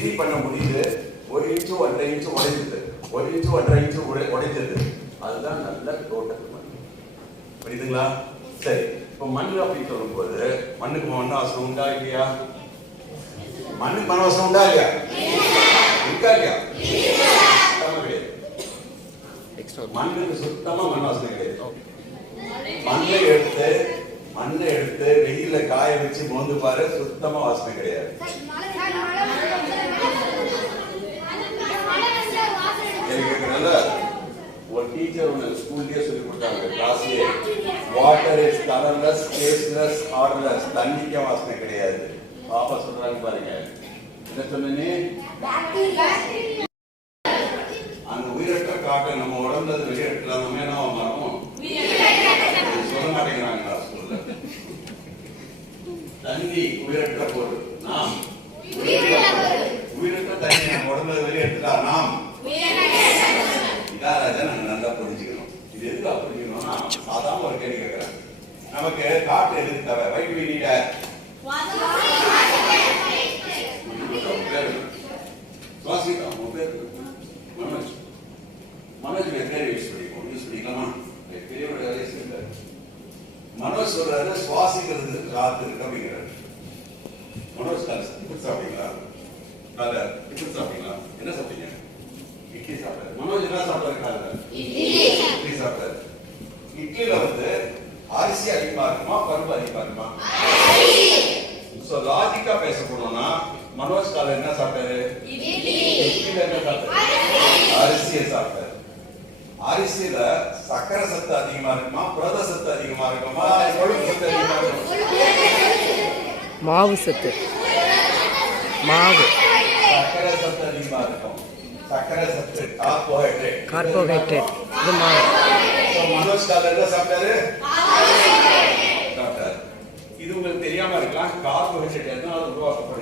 திரி பண்ண முடியுது. 1 inch 1.5 inch உடைஞ்சது, 1 inch 1.5 inch உடைஞ்சது. அதுதான் நல்ல டோட்டல் மண். புரியுதுங்களா? சரி, இப்போ மண் அப்படின்னு சொல்லும்போது மண்ணுக்கு மண் அவசரம் உண்டா இல்லையா? மண்ணுக்கு மண் அவசரம் உண்டா இல்லையா? இருக்கா இல்லையா? மண்ணுக்கு சுத்தமா மண் வாசனை கிடையாது. மண்ணை எடுத்து வெயில காய வச்சு மோந்து பாரு, சுத்தமா வாசனை கிடையாது. ஒரு டீச்சர் ஒன்று ஸ்கூல்லயே சொல்லி கொடுத்தாங்க, கிளாஸ்லயே, water is colourless, tasteless, odourless. தண்ணிக்கே வாசனை கிடையாது. பாப்பா சொல்றாங்க பாருங்க, என்ன சொன்னே? அந்த உயிரற்ற காட்டை நம்ம உடம்புல வெளியேற்றலாம். நம்ம என்ன மரம் சொல்ல மாட்டேங்கிறாங்க ஸ்கூல்ல. தண்ணி உயிரற்ற பொருள், நாம் உயிரற்ற தண்ணி நம்ம உடம்புல வெளியேற்றா நாம். இதான் ராஜா நாங்க நல்லா புரிஞ்சுக்கணும். இது எதுக்காக புரிஞ்சுக்கணும்னா, சாதாரண ஒரு கேள்வி கேட்கிறேன். நமக்கு காற்று எதுக்கு தேவை? வைட் வி நீட் ஏர். சுவாசிக்கலாம். உங்க பேர் மனோஜ். மனோஜ் பேர் யூஸ் பண்ணிக்கலாமா? பெரியவருடைய வேலையை செய்யல. மனோஜ் சொல்றாரு சுவாசிக்கிறது காத்து இருக்கு அப்படிங்கிறாரு. மனோஜ் இப்படி சாப்பிட்டீங்களா? இப்படி சாப்பிட்டீங்களா? என்ன சாப்பிட்டீங்க? இட்லி சாப்பிட்டாரு. மனோஜ் என்ன சாப்பிட்டாரு? இட்லி சாப்பிட்டாரு. இட்லியில அரிசி அதிகமா இருக்குமா, பருப்பு அதிகமா இருக்குமா? லாஜிக்கா பேச போனோம்னா மனோஜ் கால என்ன சாப்பிட்டாரு? இட்லியில என்ன சாப்பிட்டாரு? அரிசியை சாப்பிட்டாரு. அரிசியில சக்கரை சத்து அதிகமா இருக்குமா, புரத சத்து அதிகமா இருக்குமா, கொழுப்பு சத்து அதிகமா இருக்குமா? மாவு சத்து. மாவு சக்கரை சத்து அதிகமா இருக்கும். சக்கரை சத்து கார்போஹைட்ரேட். இது மாவு. மனோஜ் கால என்ன சாப்பிட்டாரு? சாப்பிட்டாரு. இது உங்களுக்கு தெரியாம இருக்கலாம். கார்போஹைட்ரேட் எதனால உருவாக்கப்படுது?